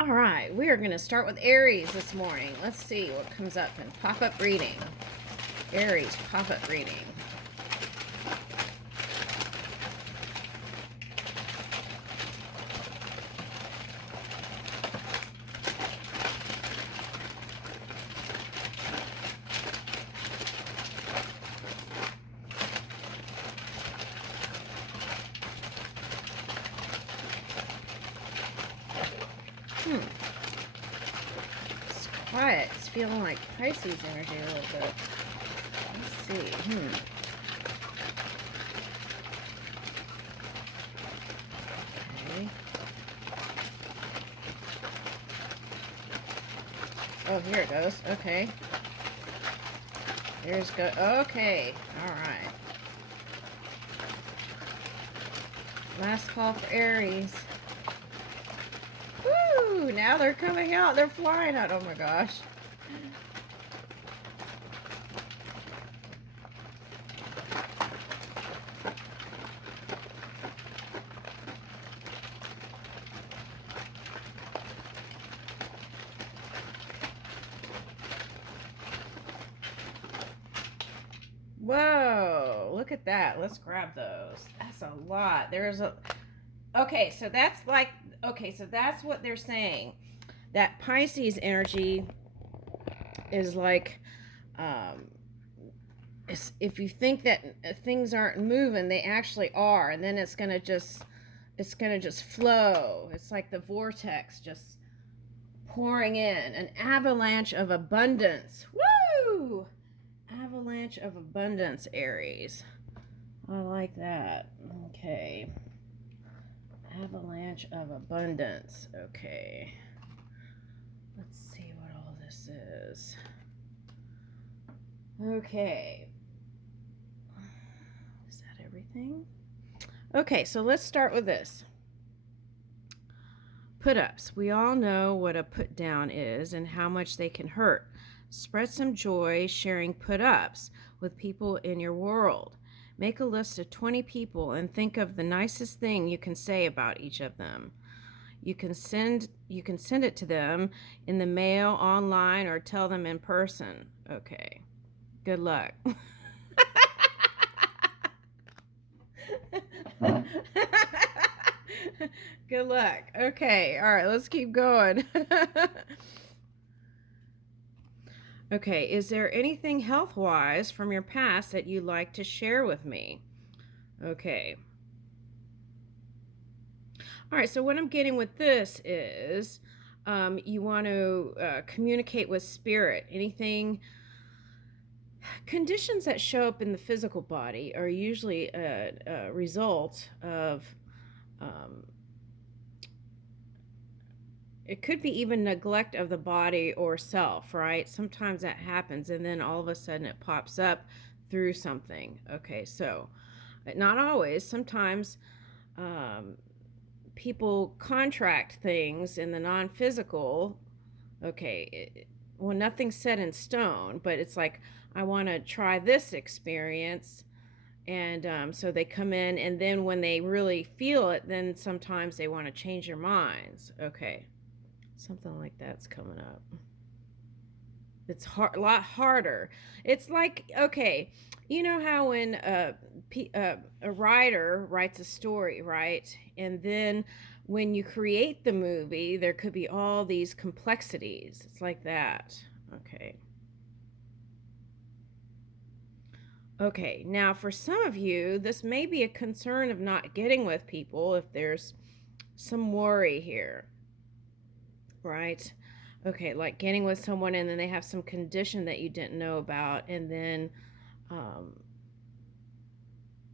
All right, we are going to start with Aries this morning. Let's see what comes up in pop-up reading. Aries pop-up reading. It's quiet. It's feeling like Pisces energy a little bit. Let's see. Okay. Oh, here it goes. Okay. There's go. Okay. All right. Last call for Aries. Woo! Now they're coming out. They're flying out. Oh my gosh. Whoa, look at that. Let's grab those. That's a lot. There's a... Okay, so that's like... Okay, so that's what they're saying. That Pisces energy is like... if you think that things aren't moving, they actually are. And then it's going to just... It's going to just flow. It's like the vortex just pouring in. An avalanche of abundance. Woo! Avalanche of abundance, Aries. I like that. Okay. Avalanche of abundance. Okay. Let's see what all this is. Okay. Is that everything? Okay, so let's start with this. Put-ups. We all know what a put-down is and how much they can hurt. Spread some joy sharing put-ups with people in your world. Make a list of 20 people and think of the nicest thing you can say about each of them. You can send it to them in the mail, online, or tell them in person. Okay. Good luck. Good luck. Okay. All right, let's keep going. Okay, is there anything health-wise from your past that you'd like to share with me? Okay. All right, so what I'm getting with this is you want to communicate with spirit. Anything, conditions that show up in the physical body are usually a result of, it could be even neglect of the body or self, right? Sometimes that happens and then all of a sudden it pops up through something. Okay, so not always. Sometimes people contract things in the non-physical. Okay, well, nothing's set in stone, but it's like, I want to try this experience. And so they come in, and then when they really feel it, then sometimes they want to change their minds. Okay, something like that's coming up. It's hard, a lot harder. It's like, okay, you know how when a writer writes a story, right? And then when you create the movie, there could be all these complexities. It's like that. Okay. Okay, now for some of you, this may be a concern of not getting with people if there's some worry here, right? Okay, like getting with someone and then they have some condition that you didn't know about, and then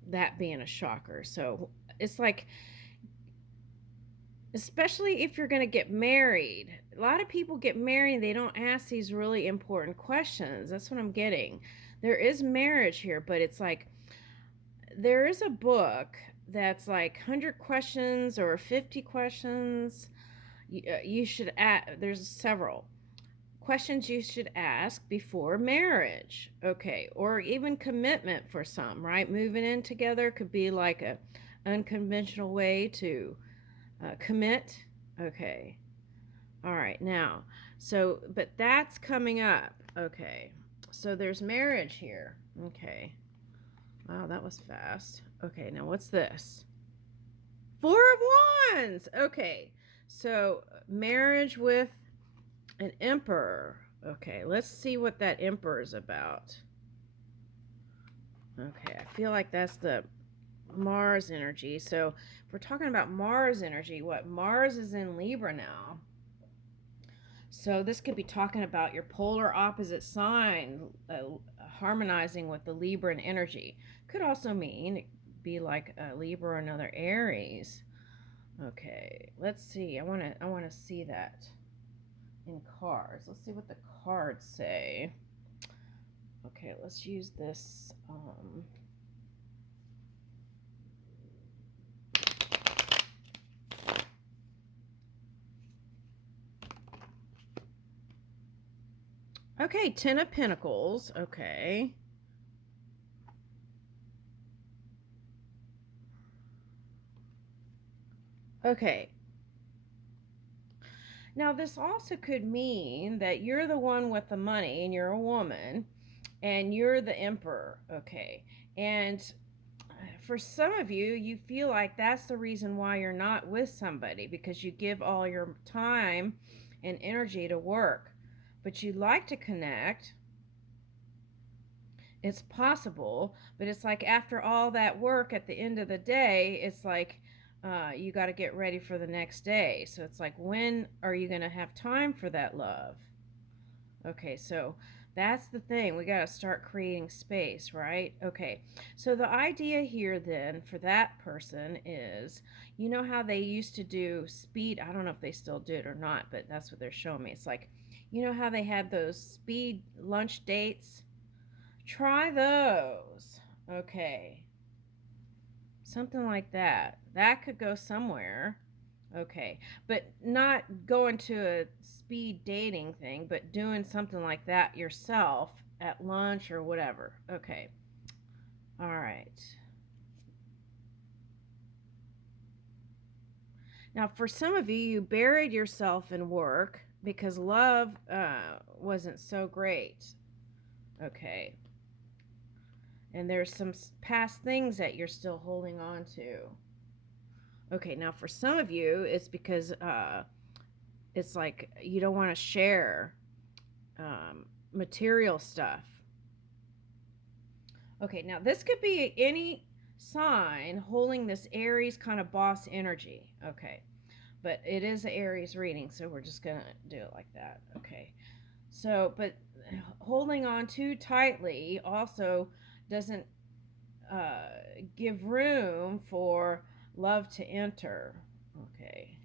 that being a shocker. So it's like, especially if you're going to get married, a lot of people get married and they don't ask these really important questions. That's what I'm getting. There is marriage here, but it's like, there is a book that's like 100 questions or 50 questions you should ask. There's several questions you should ask before marriage. Okay, or even commitment for some, right? Moving in together could be like a unconventional way to commit. Okay. All right, now, so, but that's coming up. Okay, so there's marriage here. Okay. Wow, that was fast. Okay, now what's this? Four of Wands. Okay, so marriage with an emperor. Okay, let's see what that emperor is about. Okay, I feel like that's the Mars energy. So if we're talking about Mars energy, what? Mars is in Libra now. So this could be talking about your polar opposite sign harmonizing with the Libran energy. Could also mean it be like a Libra or another Aries. Okay, let's see. I want to see that in cards. Let's see what the cards say. Okay, let's use this. Okay, Ten of Pentacles. Okay. Okay. Now, this also could mean that you're the one with the money and you're a woman and you're the emperor. Okay. And for some of you, you feel like that's the reason why you're not with somebody, because you give all your time and energy to work. But you like to connect. It's possible, but it's like after all that work at the end of the day, it's like you got to get ready for the next day. So it's like, when are you going to have time for that love? Okay, so that's the thing. We got to start creating space, right? Okay, so the idea here then for that person is, you know how they used to do speed? I don't know if they still do it or not, but that's what they're showing me. It's like, you know how they had those speed lunch dates? Try those. Okay. Something like that. That could go somewhere. Okay. But not going to a speed dating thing, but doing something like that yourself at lunch or whatever. Okay. All right. Now, for some of you, you buried yourself in work because love wasn't so great. Okay. And there's some past things that you're still holding on to. Okay, now for some of you, it's because it's like you don't want to share material stuff. Okay, now this could be any sign holding this Aries kind of boss energy. Okay, but it is an Aries reading, so we're just going to do it like that. Okay, so, but holding on too tightly also doesn't give room for love to enter. Okay.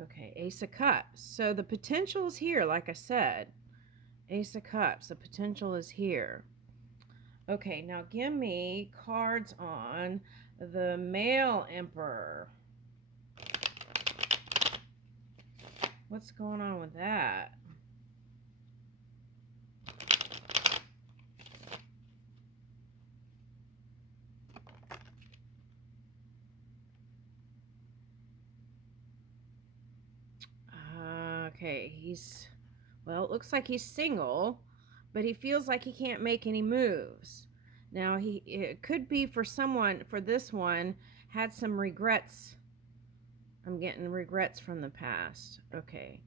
Okay, Ace of Cups. So the potential is here, like I said. Ace of Cups, the potential is here. Okay, now give me cards on the male emperor. What's going on with that? Okay, well, it looks like he's single, but he feels like he can't make any moves. Now, it could be for someone, for this one, had some regrets. I'm getting regrets from the past. Okay,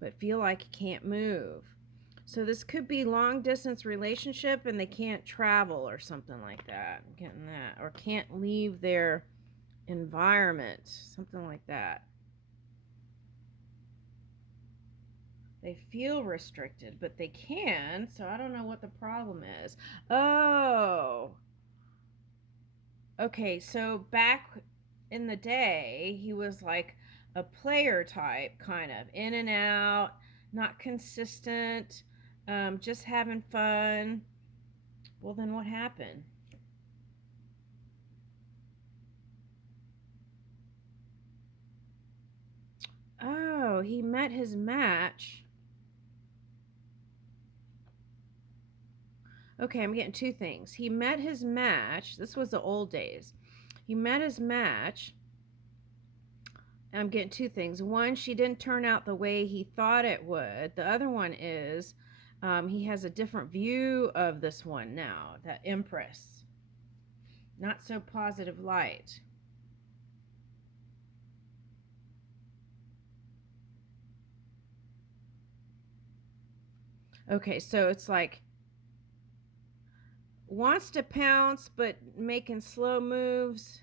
but feel like he can't move. So this could be long distance relationship and they can't travel or something like that. I'm getting that. Or can't leave their environment, something like that. They feel restricted, but they can, so I don't know what the problem is. Oh, okay, so back in the day, he was like a player type, kind of in and out, not consistent, just having fun. Well, then what happened? Oh, he met his match. Okay, I'm getting two things. He met his match. This was the old days. He met his match, I'm getting two things. One, she didn't turn out the way he thought it would. The other one is he has a different view of this one now, that Empress. Not so positive light. Okay, so it's like wants to pounce, but making slow moves.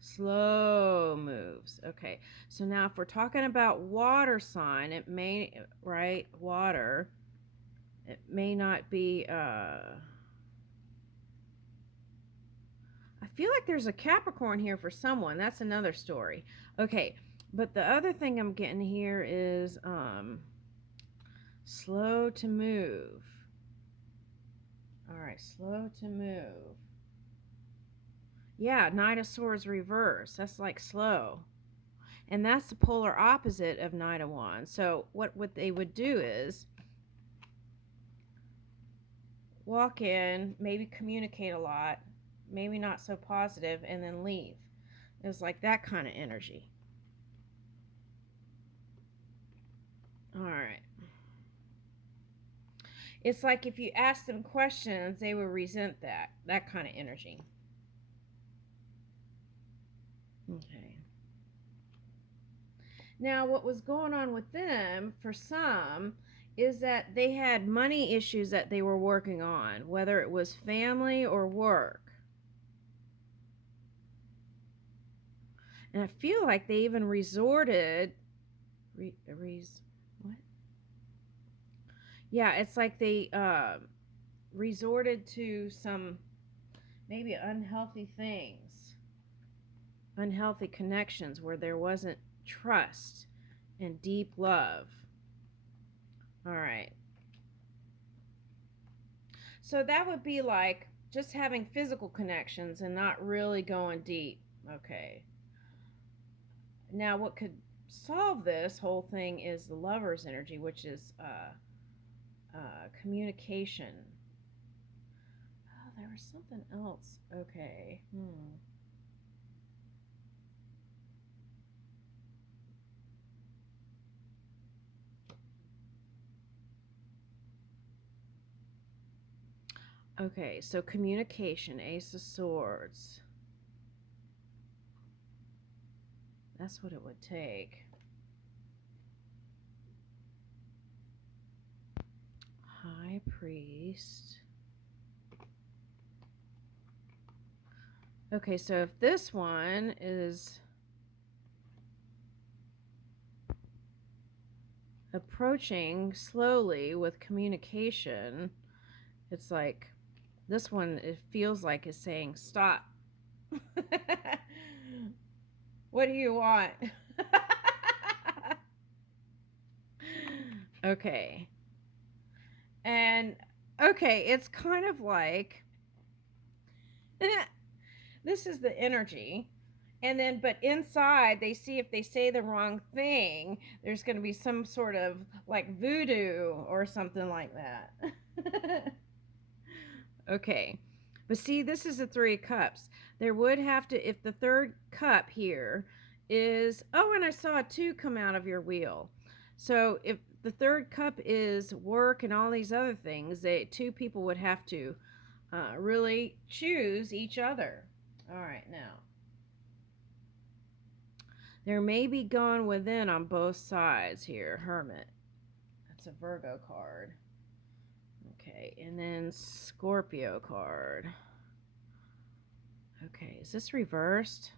Slow moves. Okay, so now if we're talking about water sign, it may, right, water, it may not be, I feel like there's a Capricorn here for someone. That's another story. Okay, but the other thing I'm getting here is slow to move. All right, slow to move. Yeah, Knight of Swords reverse. That's like slow. And that's the polar opposite of Knight of Wands. So what they would do is walk in, maybe communicate a lot, maybe not so positive, and then leave. It's like that kind of energy. All right. It's like if you ask them questions, they will resent that kind of energy. Okay. Now, what was going on with them, for some, is that they had money issues that they were working on, whether it was family or work. And I feel like they even resorted. What? Yeah, it's like they resorted to some maybe unhealthy things, unhealthy connections where there wasn't trust and deep love. All right. So that would be like just having physical connections and not really going deep. Okay. Now, what could solve this whole thing is the lover's energy, which is communication. Oh, there was something else. Okay. Okay, so communication, Ace of Swords. That's what it would take. High Priest. Okay, so if this one is approaching slowly with communication, it's like this one, it feels like is saying stop. What do you want? Okay. And okay, it's kind of like this is the energy. And then, but inside, they see if they say the wrong thing, there's going to be some sort of like voodoo or something like that. Okay. But see, this is the Three of Cups. There would have to, if the third cup here is, oh, and I saw a two come out of your wheel. So if the third cup is work and all these other things, two people would have to really choose each other. All right, now. There may be gone within on both sides here. Hermit. That's a Virgo card. Okay, and then Scorpio card. Okay, is this reversed?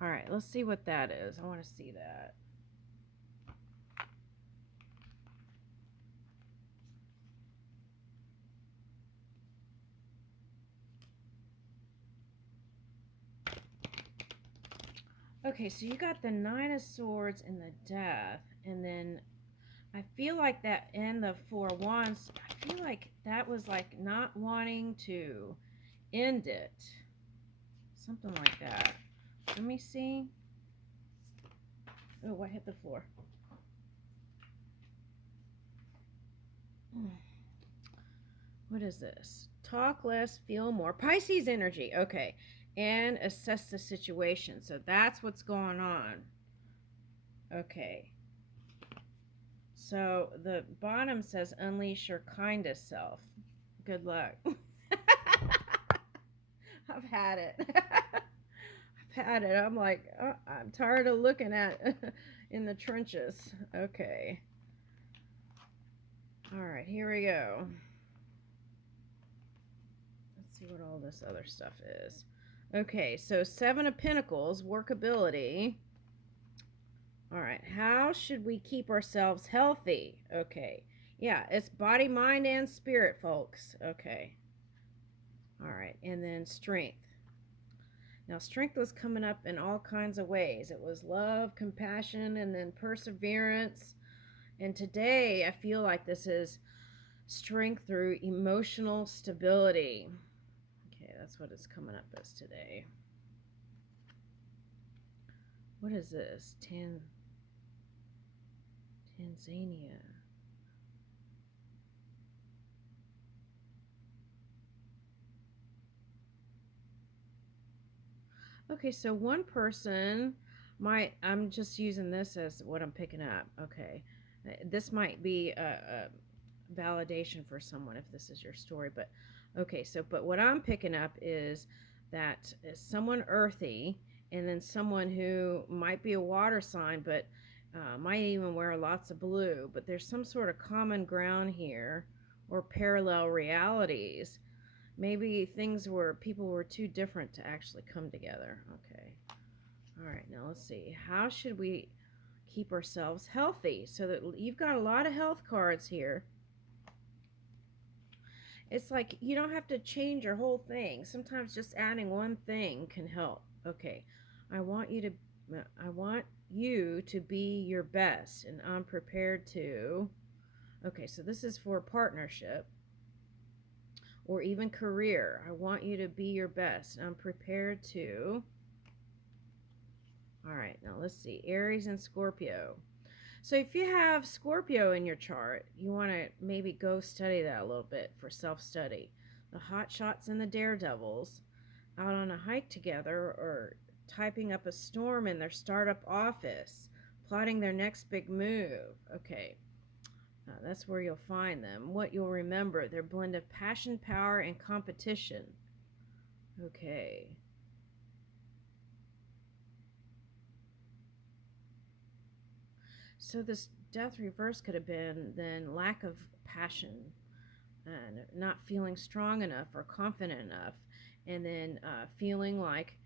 All right, let's see what that is. I want to see that. Okay, so you got the Nine of Swords and the Death, and then I feel like that and the Four of Wands, I feel like that was like not wanting to end it. Something like that. Let me see. Oh, I hit the floor. What is this? Talk less, feel more. Pisces energy. Okay. and assess the situation. So that's what's going on. Okay. So the bottom says unleash your kindest self. Good luck. I've had it. I've had it. I'm like, oh, I'm tired of looking at in the trenches. Okay. All right, here we go. Let's see what all this other stuff is. Okay, so Seven of Pentacles, workability. All right, how should we keep ourselves healthy? Okay, yeah, it's body, mind, and spirit, folks. Okay. All right, and then strength. Now, strength was coming up in all kinds of ways. It was love, compassion, and then perseverance. And today, I feel like this is strength through emotional stability. Okay, that's what it's coming up as today. What is this? Tanzania. Okay, so one person might, I'm just using this as what I'm picking up. Okay, this might be a validation for someone if this is your story, but okay, so, but what I'm picking up is that someone earthy and then someone who might be a water sign, but might even wear lots of blue, but there's some sort of common ground here or parallel realities. Maybe things were, people were too different to actually come together. Okay. All right, now let's see. How should we keep ourselves healthy? So that you've got a lot of health cards here. It's like you don't have to change your whole thing. Sometimes just adding one thing can help. Okay. I want you to be your best, and I'm prepared to. Okay, so this is for partnership or even career. I want you to be your best. I'm prepared to. All right, now let's see. Aries and Scorpio. So if you have Scorpio in your chart, you want to maybe go study that a little bit for self-study. The hotshots and the daredevils out on a hike together or typing up a storm in their startup office, plotting their next big move. Okay, that's where you'll find them. What you'll remember, their blend of passion, power, and competition. Okay. So this death reverse could have been then lack of passion and not feeling strong enough or confident enough, and then feeling like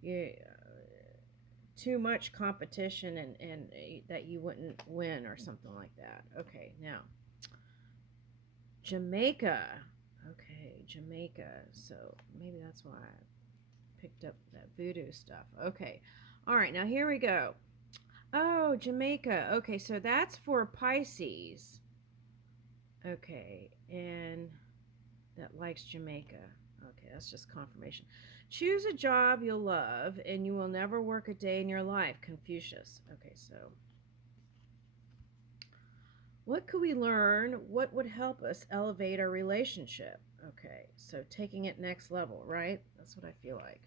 you, too much competition and that you wouldn't win or something like that. Okay, now Jamaica. Okay, Jamaica. So maybe that's why I picked up that voodoo stuff. Okay, all right, now here we go. Oh, Jamaica. Okay, so that's for Pisces. Okay, and that likes Jamaica. Okay, that's just confirmation. Choose a job you'll love and you will never work a day in your life. Confucius. Okay, so what could we learn? What would help us elevate our relationship? Okay, so taking it next level, right? That's what I feel like.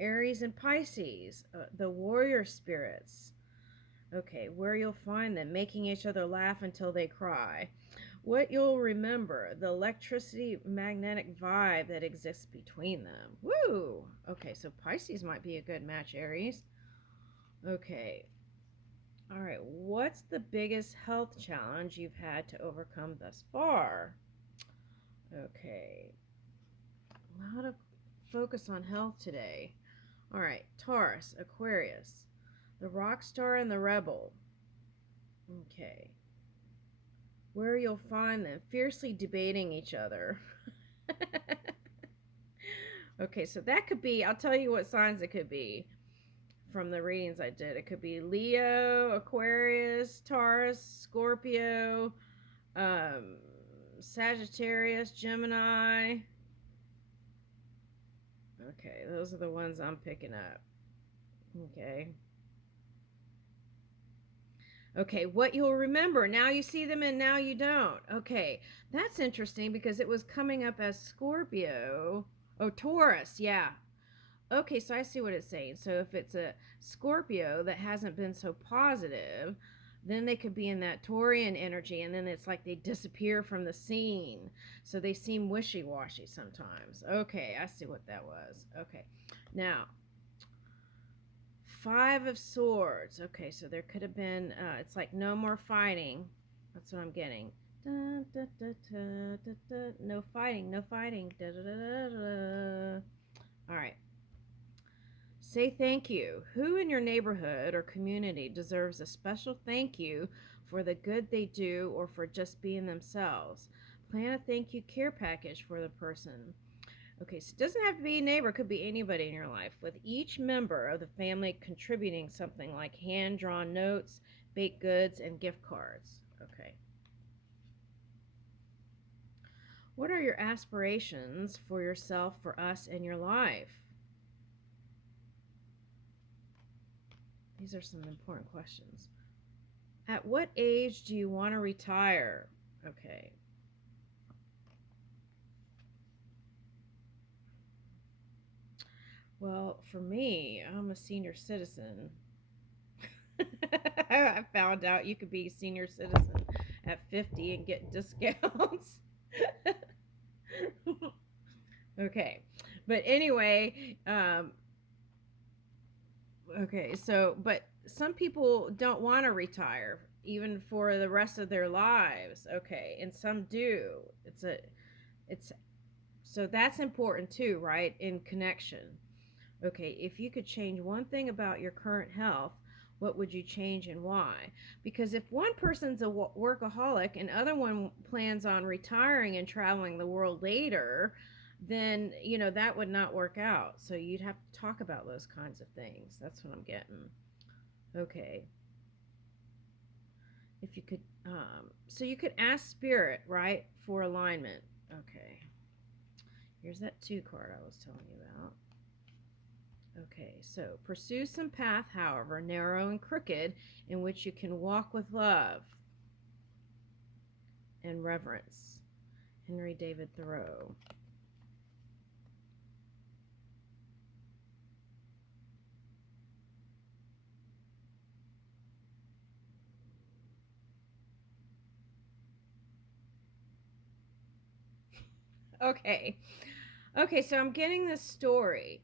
Aries and Pisces, the warrior spirits. Okay, where you'll find them, making each other laugh until they cry. What you'll remember, the electricity magnetic vibe that exists between them. Woo! Okay, so Pisces might be a good match, Aries. Okay. All right, what's the biggest health challenge you've had to overcome thus far? Okay. A lot of focus on health today. All right, Taurus, Aquarius, the rock star and the rebel. Okay. Where you'll find them fiercely debating each other. Okay, so that could be, I'll tell you what signs it could be from the readings I did. It could be Leo, Aquarius, Taurus, Scorpio, Sagittarius, Gemini. Okay, those are the ones I'm picking up. Okay. Okay, what you'll remember. Now you see them and now you don't. Okay, that's interesting because it was coming up as Scorpio. Oh, Taurus, yeah. Okay, so I see what it's saying. So if it's a Scorpio that hasn't been so positive, then they could be in that Taurian energy, and then it's like they disappear from the scene. So they seem wishy-washy sometimes. Okay, I see what that was. Okay. Now, Five of Swords. Okay, so there could have been, it's like no more fighting. That's what I'm getting. Dun, dun, dun, dun, dun, dun. No fighting, no fighting. Da, da, da, da, da. All right. Say thank you. Who in your neighborhood or community deserves a special thank you for the good they do or for just being themselves? Plan a thank you care package for the person. Okay, so it doesn't have to be a neighbor, it could be anybody in your life, with each member of the family contributing something like hand drawn notes, baked goods, and gift cards. Okay. What are your aspirations for yourself, for us, and your life? These are some important questions. At what age do you want to retire? Okay. Well, for me, I'm a senior citizen. I found out you could be a senior citizen at 50 and get discounts. Okay. But anyway, okay, so but some people don't want to retire even for the rest of their lives. Okay, and some do. It's so that's important too, right? In connection. Okay, if you could change one thing about your current health, what would you change and why? Because if one person's a workaholic and other one plans on retiring and traveling the world later, then that would not work out. So you'd have to talk about those kinds of things. That's what I'm getting. Okay. If you could so you could ask spirit, right, for alignment. Okay. Here's that 2 card I was telling you about. Okay, so pursue some path, however, narrow and crooked, in which you can walk with love and reverence. Henry David Thoreau. Okay. Okay, so I'm getting this story.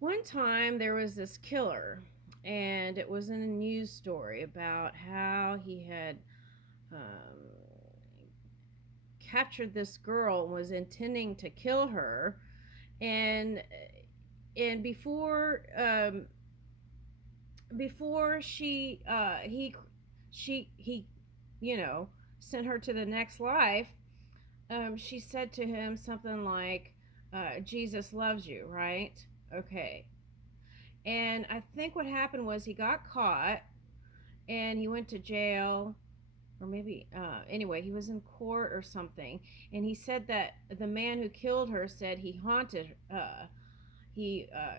One time there was this killer, and it was in a news story about how he had captured this girl and was intending to kill her, and before he sent her to the next life, she said to him something like, Jesus loves you, right? Okay. And I think what happened was he got caught and he went to jail, or maybe anyway, he was in court or something, and he said that the man who killed her said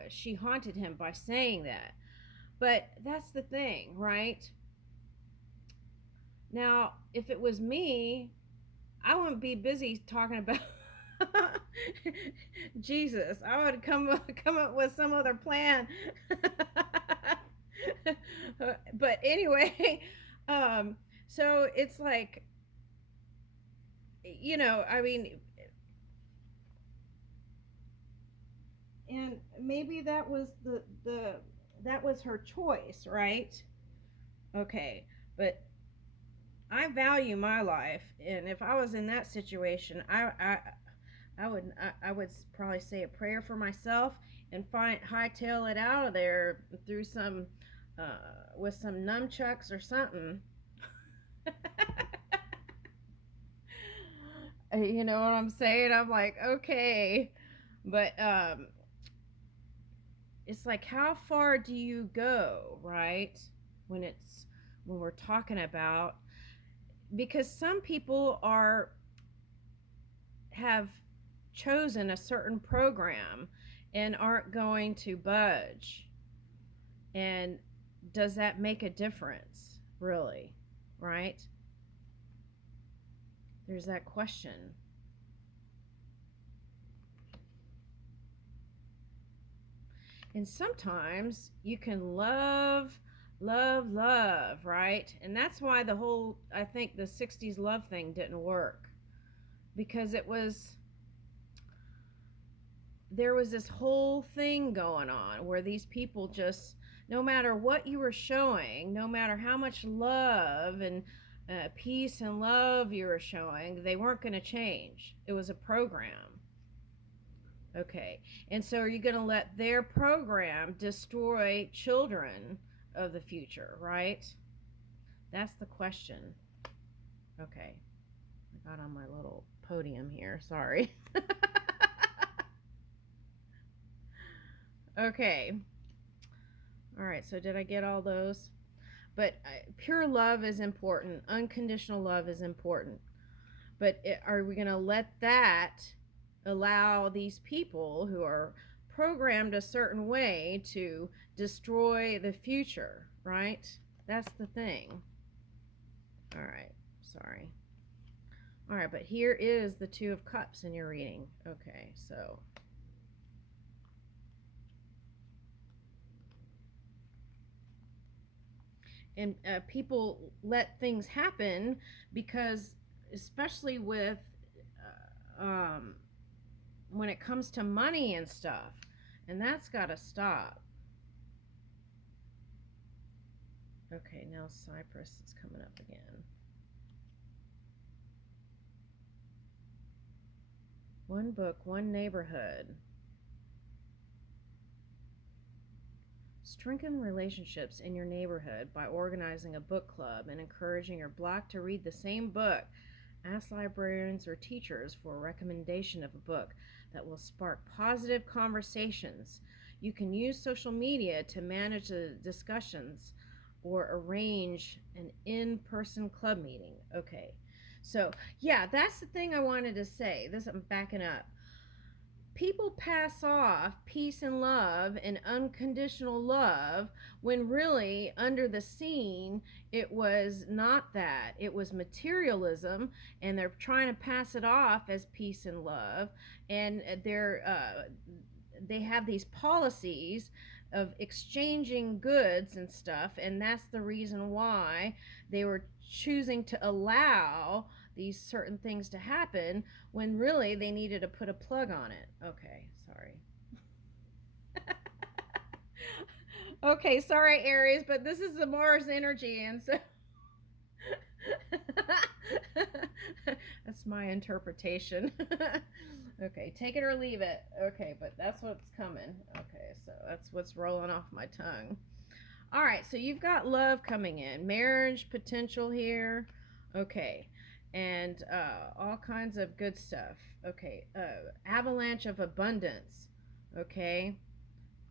she haunted him by saying that. But that's the thing, right? Now, if it was me, I wouldn't be busy talking about Jesus. I would come up with some other plan. But anyway, so it's like, I mean, and maybe that was the that was her choice, right? Okay, but I value my life, and if I was in that situation, I would probably say a prayer for myself and hightail it out of there through some with some nunchucks or something. You know what I'm saying? I'm like, okay, but it's like, how far do you go, right? When it's when we're talking about, because some people have chosen a certain program and aren't going to budge. And does that make a difference, really? Right? There's that question. And sometimes you can love, love, love, right? And that's why the whole, I think the 60s love thing didn't work. Because there was this whole thing going on where these people just, no matter what you were showing, no matter how much love and peace and love you were showing, they weren't going to change. It was a program. Okay. And so are you going to let their program destroy children of the future, right? That's the question. Okay. I got on my little podium here. Sorry. Okay. All right. So did I get all those? But pure love is important. Unconditional love is important. But are we going to let that allow these people who are programmed a certain way to destroy the future, right? That's the thing. All right, sorry. All right, but here is the Two of Cups in your reading. Okay, so and people let things happen because, especially with when it comes to money and stuff, and that's got to stop. Okay, now Cyprus is coming up again. One book, one neighborhood. Strengthen relationships in your neighborhood by organizing a book club and encouraging your block to read the same book. Ask librarians or teachers for a recommendation of a book that will spark positive conversations. You can use social media to manage the discussions or arrange an in-person club meeting. Okay. So, yeah, that's the thing I wanted to say. This, I'm backing up. People pass off peace and love and unconditional love when really under the scene it was not that. It was materialism, and they're trying to pass it off as peace and love, and they have these policies of exchanging goods and stuff, and that's the reason why they were choosing to allow these certain things to happen when really they needed to put a plug on it. Okay, sorry. Okay, sorry, Aries, but this is the Mars energy, and so that's my interpretation. Okay, take it or leave it. Okay, but that's what's coming. Okay, so that's what's rolling off my tongue. All right, so you've got love coming in, marriage potential here. Okay, and all kinds of good stuff. Okay, avalanche of abundance. Okay,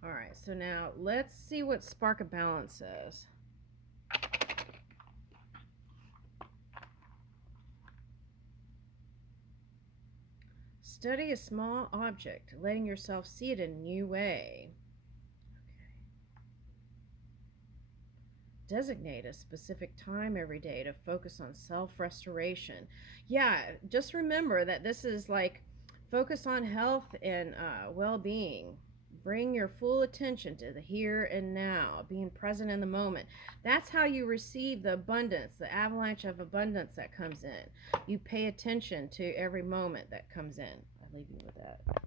all right, so now let's see what Spark of Balance says. Study a small object, letting yourself see it in a new way. Designate a specific time every day to focus on self-restoration. Yeah, just remember that this is like focus on health and well-being. Bring your full attention to the here and now, being present in the moment. That's how you receive the abundance, the avalanche of abundance that comes in. You pay attention to every moment that comes in. I'll leave you with that.